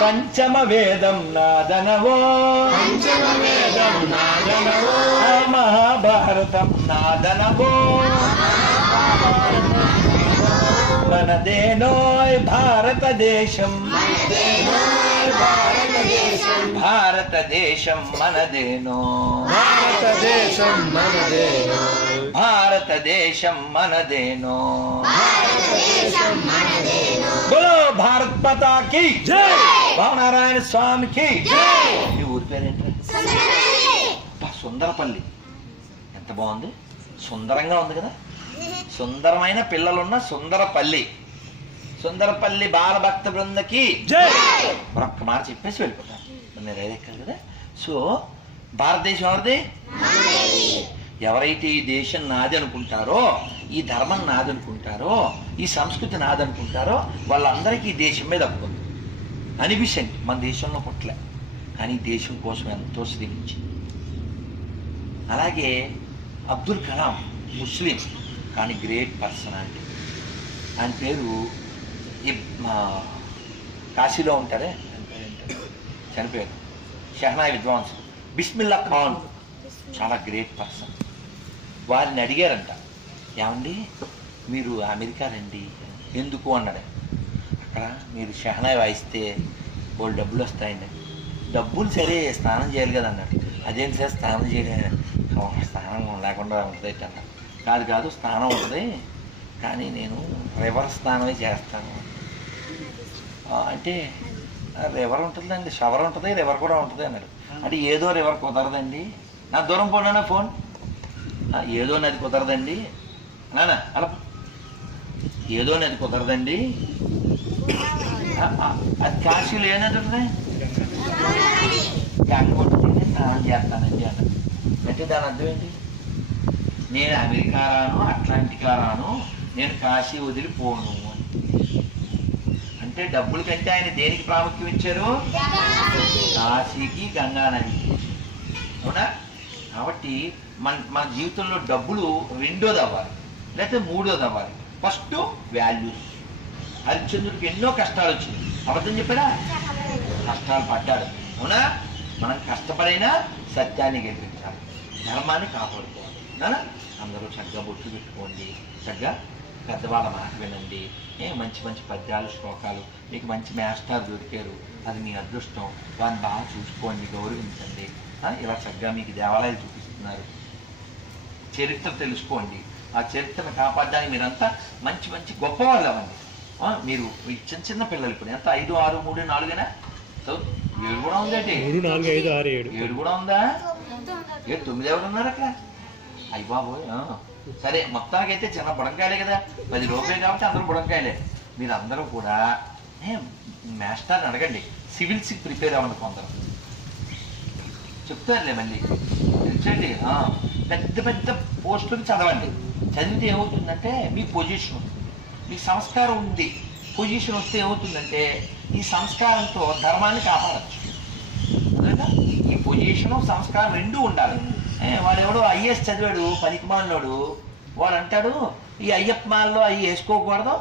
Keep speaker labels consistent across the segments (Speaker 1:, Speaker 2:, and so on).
Speaker 1: పంచమ వేదం నాదనవో. మహాభారతం నాదనవో. మనదేనోయ్ భారతదేశం. భారతదేశం మనదేనో.
Speaker 2: భారతదేశం మనదే
Speaker 1: భారతదేశం మనదేనో. బోలో భారత్ మాతాకి
Speaker 2: జై.
Speaker 1: భావనారాయణ స్వామికి మీ ఊరి అబ్బా, సుందరపల్లి. ఎంత బాగుంది? సుందరంగా ఉంది కదా. సుందరమైన పిల్లలున్న సుందరపల్లి. సుందరపల్లి బాలభక్త బృందకి
Speaker 2: జై.
Speaker 1: ఒక్క మాట చెప్పేసి వెళ్ళిపోతాను నేను రైలు కదా? సో భారతదేశం ఎవరిది? ఎవరైతే ఈ దేశం నాది అనుకుంటారో ఈ ధర్మం నాది అనుకుంటారో ఈ సంస్కృతి నాది అనుకుంటారో వాళ్ళందరికీ ఈ దేశం మీద ఉంది అనిపిస్తుంది. మన దేశంలో పుట్టలే. కానీ దేశం కోసం ఎంతో శ్రమించింది. అలాగే అబ్దుల్ కలాం ముస్లిం కానీ గ్రేట్ పర్సనాలిటీ. ఆయన పేరు కాశీలో ఉంటారే? చనిపోయారు షహనాయ్ విద్వాంసులు బిస్మిల్లా ఖాన్. చాలా గ్రేట్ పర్సన్. వారిని అడిగారంట ఏమండి మీరు అమెరికా రండి. ఎందుకు? అన్నాడు. అక్కడ మీరు షహనాయ్ వాయిస్తే బోల్ డబ్బులు వస్తాయండి. డబ్బులు సరే స్నానం చేయాలి కదా అన్నాడు. అదేంటి సార్ స్నానం చేయలేదు స్నానం లేకుండా ఉంటుంది అన్నాడు. కాదు కాదు స్నానం ఉంటుంది. కానీ నేను రివర్స్ స్నానమే చేస్తాను. అంటే రివర్ ఉంటుందండి షవర్ ఉంటుంది రివర్ కూడా ఉంటుంది అన్నాడు అంటే ఏదో రివర్ కుదరదండి. నా దూరం పోనా ఫోన్? ఏదో నది కుదరదండి. నానా అలా ఏదో నది కుదరదండి. అది కాశీలో ఏ నది ఉంటుంది? గంగ ఉంటుంది స్నానం చేస్తానండి అన్న. అంటే దాని అర్థం ఏంటి? నేను అమెరికా రాను అట్లాంటికా రాను నేను కాశీ వదిలిపోను అని. అంటే డబ్బుల కంటే ఆయన దేనికి ప్రాముఖ్యం ఇచ్చారు? కాశీకి గంగానదికి. అవునా? కాబట్టి మన మన జీవితంలో డబ్బులు రెండోది అవ్వాలి లేకపోతే మూడోది అవ్వాలి. ఫస్ట్ వాల్యూస్ హరిశ్చంద్రుడికి ఎన్నో కష్టాలు వచ్చినాయి. అబద్ధం చెప్పారా కష్టాలు పడ్డాడు. అవునా? మనం కష్టపడైనా సత్యాన్ని గెలిపించాలి. ధర్మాన్ని కాపాడుకోవాలి. అందరూ చక్కగా బొట్టు పెట్టుకోండి. చక్కగా పెద్దవాళ్ళ మాట వినండి. మంచి మంచి పద్యాలు శ్లోకాలు మీకు మంచి మాస్టర్ దొరికారు అది మీ అదృష్టం. వారిని బాగా చూసుకోండి గౌరవించండి. ఇలా చక్కగా మీకు దేవాలయాలు చూపిస్తున్నారు. చరిత్ర తెలుసుకోండి. ఆ చరిత్రను కాపాడడానికి మీరంతా మంచి మంచి గొప్ప వాళ్ళు అవ్వండి మీరు చిన్న చిన్న పిల్లలు ఇప్పుడు ఎంత? ఐదు ఆరు మూడు నాలుగేనా? ఏడు కూడా ఉందండి
Speaker 2: ఆరు ఏడు.
Speaker 1: కూడా ఉందా? ఏడు తొమ్మిది ఎవరు ఉన్నారు అక్కడ అయ్యి బాబోయ్. సరే మొత్తానికైతే చిన్న బుడంకాయలే కదా. పది రూపాయలు కాబట్టి అందరూ బుడంకాయలే. మీరు అందరూ కూడా ఏ, అడగండి. సివిల్స్కి ప్రిపేర్ అవ్వండి కొందరు. చెప్తారులే మళ్ళీ. తెలుసండి? పెద్ద పెద్ద పోస్టులు చదవండి. చదివితే ఏమవుతుందంటే మీ పొజిషన్ మీ సంస్కారం ఉంది. పొజిషన్ వస్తే ఏమవుతుందంటే ఈ సంస్కారంతో ధర్మాన్ని కాపాడచ్చు. ఈ పొజిషన్ సంస్కారం రెండూ ఉండాలి. ఏ, వాడు ఎవడో ఐఏఎస్ చదివాడు పనికిమాలినోడు. వాడు అంటాడు ఈ అయ్యప్ప మాలలో అవి వేసుకోకూడదు.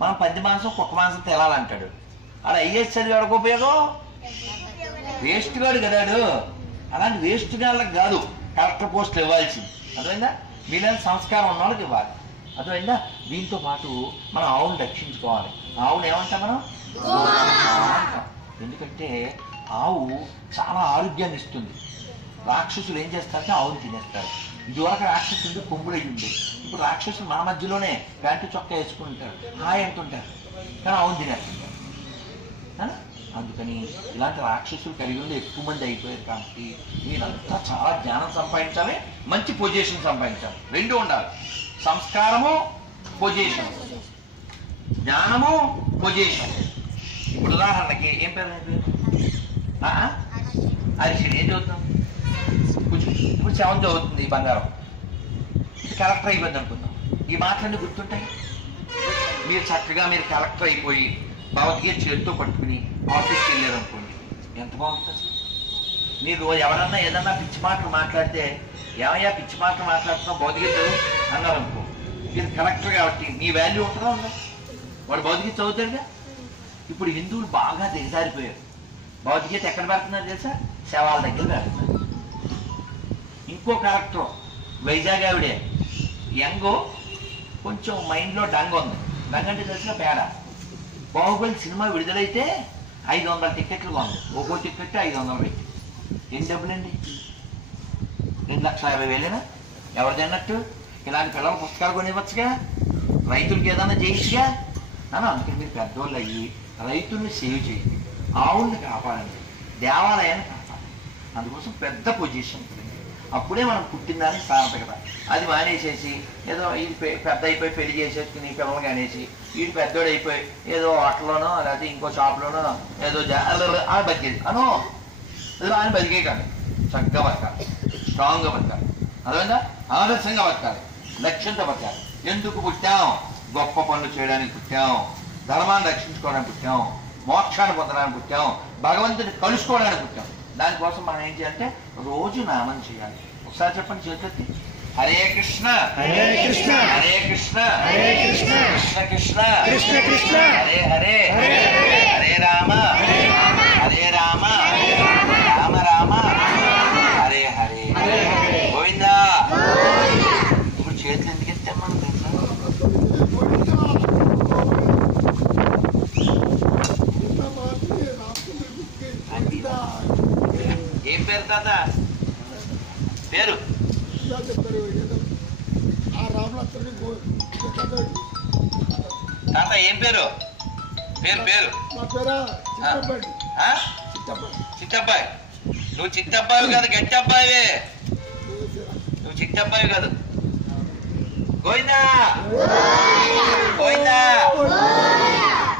Speaker 1: మనం పంది మాంసం కుక్క మాంసం తినాలంటాడు. అలా ఐఏఎస్ చదివాడికి ఉపయోగం? వేస్ట్ గాడు కదాడు అలాంటి వేస్ట్ గాళ్ళకి కాదు. కలెక్టర్ పోస్టులు ఇవ్వాల్సింది. అర్థమైందా? మీలాంటి సంస్కారం ఉన్న వాళ్ళకి ఇవ్వాలి. అర్థమైందా? దీంతో పాటు మనం ఆవును రక్షించుకోవాలి. ఆవును ఏమంటాం మనం. ఎందుకంటే ఆవు చాలా ఆరోగ్యాన్ని ఇస్తుంది. రాక్షసులు ఏం చేస్తారంటే ఆవును తినేస్తారు. ఇదివరకు రాక్షసుడు కొమ్ములు ఉండే ఇప్పుడు రాక్షసులు మన మధ్యలోనే ప్యాంటు చొక్కా వేసుకుంటారు హాయ్ అంటుంటారు. కానీ ఆవును తినేస్తుంటారు. అందుకని ఇలాంటి రాక్షసులు కలిగి ఉండి ఎక్కువ మంది అయిపోయారు కాబట్టి మీరంతా చాలా జ్ఞానం సంపాదించాలి మంచి పొజిషన్ సంపాదించాలి. రెండు ఉండాలి. సంస్కారము పొజిషన్. జ్ఞానము పొజిషన్. ఇప్పుడు ఉదాహరణకి ఏం పేరు? నీ ఏం చూద్దాం కూర్చో. ఇప్పుడు సెవెంత్ చదువుతుంది ఈ బంగారం. కలెక్టర్ అయిపోయింది అనుకుందాం. ఈ మాటలన్నీ గుర్తుంటాయి? మీరు చక్కగా మీరు కలెక్టర్ అయిపోయి భగవద్గీత చేతితో పట్టుకుని ఆఫీస్కి వెళ్ళారు అనుకోండి ఎంత బాగుంటుంది మీరు ఎవరన్నా ఏదన్నా పిచ్చి మాటలు మాట్లాడితే ఏమయ్యా పిచ్చి మాటలు మాట్లాడుతున్నావు భగవద్గీత అన్నారు అనుకో. మీరు కలెక్టర్ కాబట్టి మీ వాల్యూ ఉంటుందా ఉందా? వాడు భౌతికత చదువుతాడుగా? ఇప్పుడు హిందువులు బాగా దిగజారిపోయారు. భౌతికత ఎక్కడ పెడుతున్నారు తెలుసా? శవాల దగ్గర పెడుతున్నారు. ఇంకో క్యారెక్టర్ వైజాగ్ ఆవిడే. యంగో కొంచెం మైండ్లో డంగ్ ఉంది. డంగ్ అంటే తెలిసిన పేడ. బాహుబలి సినిమా విడుదలైతే ఐదు వందల టికెట్లు కొంది ఒక్కో టికెట్ ఐదు వందలు పెట్టి. ఎన్ని డబ్బులండి రెండు లక్షల యాభై వేలేనా? ఎవరిదన్నట్టు ఇలాంటి పిల్లల పుస్తకాలు కొనివ్వచ్చుగా? రైతులకి ఏదైనా చేయొచ్చుగా? అని అందుకని మీరు పెద్దోళ్ళు అయ్యి రైతుల్ని సేవ్ చేయండి. ఆవుల్ని కాపాడండి. దేవాలయాన్ని కాపాడండి. అందుకోసం పెద్ద పొజిషన్ అప్పుడే మనం పుట్టిన సార్థకత అది మానేసేసి ఏదో ఇది పెద్ద అయిపోయి పెళ్ళి చేసేసుకుని పిల్లలు కానేసి వీడు పెద్దోడు అయిపోయి ఏదో హోటల్లోనో లేకపోతే ఇంకో షాప్లోనో ఏదో అని బతికేది. అనో అది ఆయన బతికే కాదు చక్కగా బతకాలి స్ట్రాంగ్గా బతకాలి అర్థమైందా? ఆదర్శంగా బతకాలి లక్ష్యంతో బతకాలి. ఎందుకు పుట్టాం? గొప్ప పనులు చేయడానికి పుట్టాం ధర్మాన్ని రక్షించుకోవడానికి పుట్టాం మోక్షాన్ని పొందడానికి పుట్టాం భగవంతుని కలుసుకోవడానికి పుట్టాం. దానికోసం మనం ఏం చేయాలంటే రోజు నామం చేయాలి. ఒకసారి చెప్పండి చేతులెత్తి. హరే కృష్ణ.
Speaker 2: హరే కృష్ణ.
Speaker 1: హరే కృష్ణ.
Speaker 2: హరే కృష్ణ.
Speaker 1: కృష్ణ కృష్ణ.
Speaker 2: కృష్ణ కృష్ణ.
Speaker 1: హరే. హరే
Speaker 2: హరే.
Speaker 1: హరే రామ. హరే రామ రామ రామ హరే హరే గోవిందా ఇప్పుడు చేతులు ఎందుకు ఎత్తాం మనం తెలుసా ఏం పేరు తాత పేరు తాత ఏం పేరు? పేరు పేరు? ఆ? చిట్టబ్బాయి నువ్వు చిట్టబ్బాయి కాదు గట్టి అబ్బాయివే నువ్వు చిట్టబ్బాయి కాదు. గోవిందా!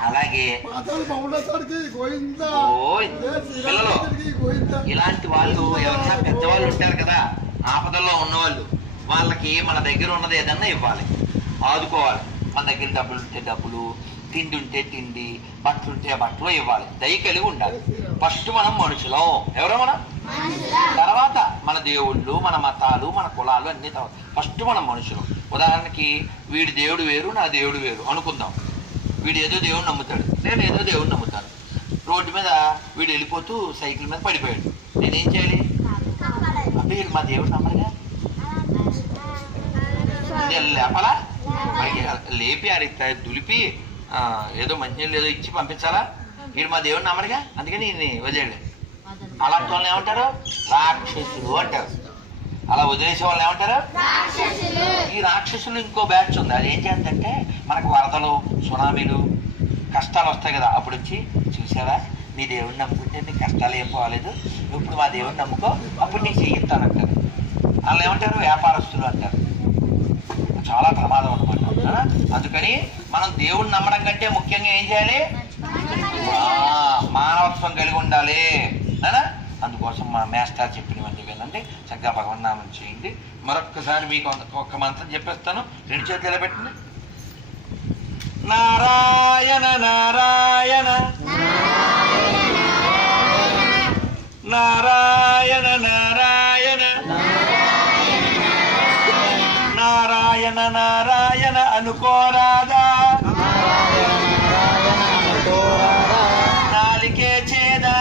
Speaker 1: అలాగే. పిల్లలు. ఇలాంటి వాళ్ళు ఎవరైనా పెద్దవాళ్ళు ఉంటారు కదా ఆపదల్లో ఉన్నవాళ్ళు వాళ్ళకి మన దగ్గర ఉన్నది ఏదన్నా ఇవ్వాలి ఆదుకోవాలి. మన దగ్గర డబ్బులు ఉంటే డబ్బులు తిండి ఉంటే తిండి బట్టలు ఉంటే బట్టలు ఇవ్వాలి దయ కలిగి ఉండాలి ఫస్ట్ మనం మనుషులం ఎవరో మనం తర్వాత మన దేవుళ్ళు మన మతాలు మన కులాలు అన్ని తర్వాత ఫస్ట్ మనం మనుషులం ఉదాహరణకి వీడి దేవుడు వేరు నా దేవుడు వేరు అనుకుందాం వీడు ఏదో దేవుడు నమ్ముతాడు నేను ఏదో దేవుడు నమ్ముతాను రోడ్డు మీద వీడు వెళ్ళిపోతూ సైకిల్ మీద పడిపోయాడు నేనేం చేయాలి అంటే మా దేవుడు నమ్మరుగా లేపాలా మరి లేపి ఆడికి దులిపి ఏదో మంచినీళ్ళు ఏదో ఇచ్చి పంపించాలా? వీడు మా దేవుడు నమ్మరుగా అందుకని ఈయన్ని వదిలేడు అలాంటి వాళ్ళని ఏమంటారు? రాక్షసులు అంటారు. అలా వదిలేసే వాళ్ళని ఏమంటారు? ఈ రాక్షసులు ఇంకో బ్యాచ్ ఉంది. అది ఏం చేస్తుందంటే మనకు వరదలు సునామీలు కష్టాలు వస్తాయి కదా అప్పుడు వచ్చి చూసావా? నీ దేవుడిని నమ్ముకుంటే నీ కష్టాలు ఏం పోలేదు. ఇప్పుడు మా దేవుడిని నమ్ముకో అప్పుడు నీకు చేయిస్తానంటారు వాళ్ళు ఏమంటారు వ్యాపారస్తులు అంటారు. చాలా ప్రమాదం అనమాట అందుకని మనం దేవుడిని నమ్మడం కంటే ముఖ్యంగా ఏం చేయాలి? మానవత్వం. కలిగి ఉండాలి. అందుకోసం మా మేస్టార్ చెప్పినవన్నీ వినండి. చక్కగా భగవన్నామం చేయండి. మరొక్కసారి మీకు ఒక- ఒక మంత్రం చెప్పేస్తాను. రెండు చేతులు ఎలా పెట్టండి నారాయణ నారాయణ. నారాయణ నారాయణ. నారాయణ నారాయణ అనుకోరాదా? నాలికే చేదా?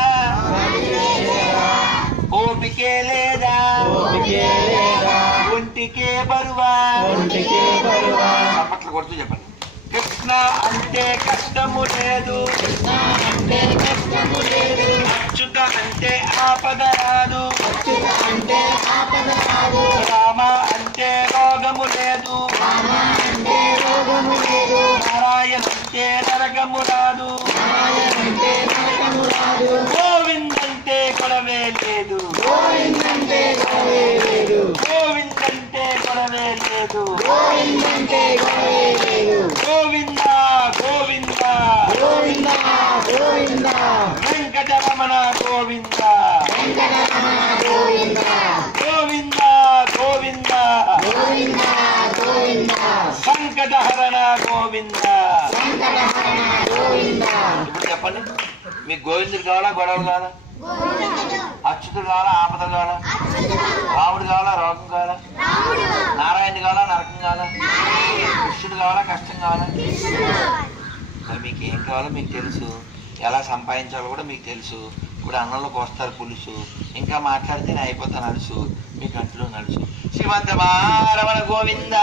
Speaker 1: ఓపికే లేదా? ఒంటికే బరువా? చప్పట్లు కొడుతూ చెప్పండి. కృష్ణ అంటే కష్టము లేదు. అచ్యుత అంటే ఆపద రాదు అంటే ఆపద రాదు. లేదు నారాయణ అంటే నరకము రాదు గోవింద్ అంటే గొడవే లేదు. గోవింద్ అంటే గొడవే లేదు గోవింద గోవింద. వెంకటరమణ గోవింద గోవింద గోవింద సంకటహరణ గోవింద. ఇప్పుడు చెప్పండి. మీకు గోవిందుడు కావాలా గొడవలు కావాలా? అచ్యుతుడు కావాలా ఆపదలు కావాలా? రాముడు కావాలా రోగం కావాలా? నారాయణ కావాలా నరకం కావాలా? కృష్ణుడు కావాలా కష్టం కావాలా? మరి మీకు ఏం కావాలో మీకు తెలుసు. ఎలా సంపాదించాలో కూడా మీకు తెలుసు. ఇప్పుడు అన్నంలోకి వస్తారు పులుసు. ఇంకా మాట్లాడితే నేను అయిపోతాను నలుసు. మీ కంట్లో నలుసు. శ్రీమంత రమణ గోవింద.